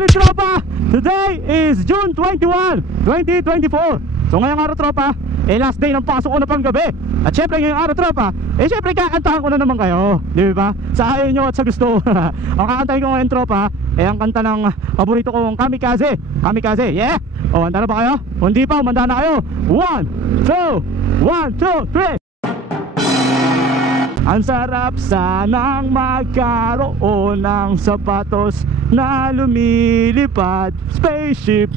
habit tropa! Today is June 21, 2024. So ngayong araw tropa, last day ng pasok ko na pang gabi. At syempre ngayong araw tropa, syempre kakantahan ko na naman kayo, di ba? Sa ayaw nyo at sa gusto. Ang kakantahin ko ngayon tropa, ang kanta ng paborito kong Kamikaze. Kamikaze, yeah! O, handa na ba kayo? Kung di pa, umanda na kayo. 1, 2, 1, 2, 3. Ang sarap sanang magkaroon ng sapatos na lumilipad, spaceship,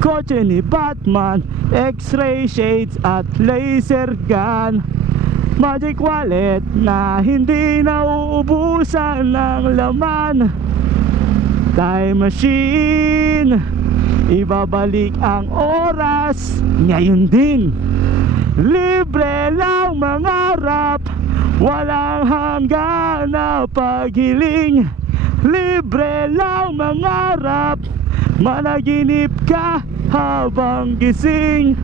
kotse ni Batman, X-ray shades at laser gun, magic wallet na hindi nauubusan ng laman, time machine, ibabalik ang oras ngayon din, libre lang mangarap, walang hanggan na paghiling, libre lang mangarap, managinip ka habang gising.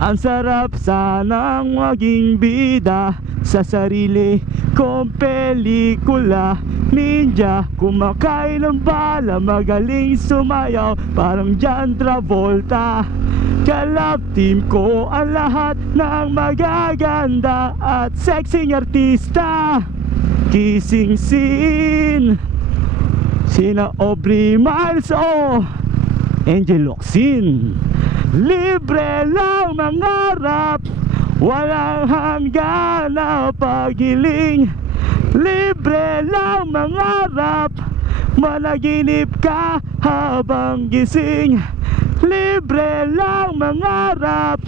Ang sarap sanang maging bida sa sarili kong pelikula, ninja, kumakain ng bala, magaling sumayaw, parang John Travolta. Kalab team ko ang lahat ng magaganda at sexing artista. Kissing scene sina Aubrey Miles o Angel Locsin. Libre lang mangarap, walang hanggan na paghiling, libre lang mangarap, managinip ka habang gising, libre lang mangarap,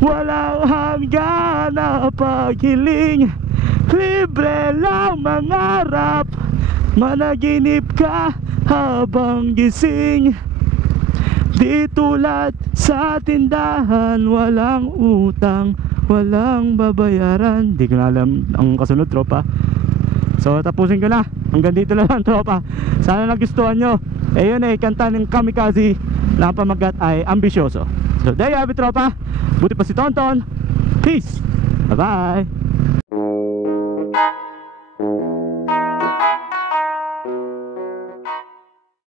walang hanggan na paghiling, libre lang mangarap, managinip ka habang gising. Di tulad sa tindahan, walang utang, walang babayaran. Di ko na alam ang kasunod tropa. So tapusin ko na. Hanggang dito na lang tropa. Sana nagustuhan nyo. Yun kanta ng Kamikaze na pamagat ay ambisyoso. So there you have it tropa. Buti pa si Tonton. Peace. Bye bye.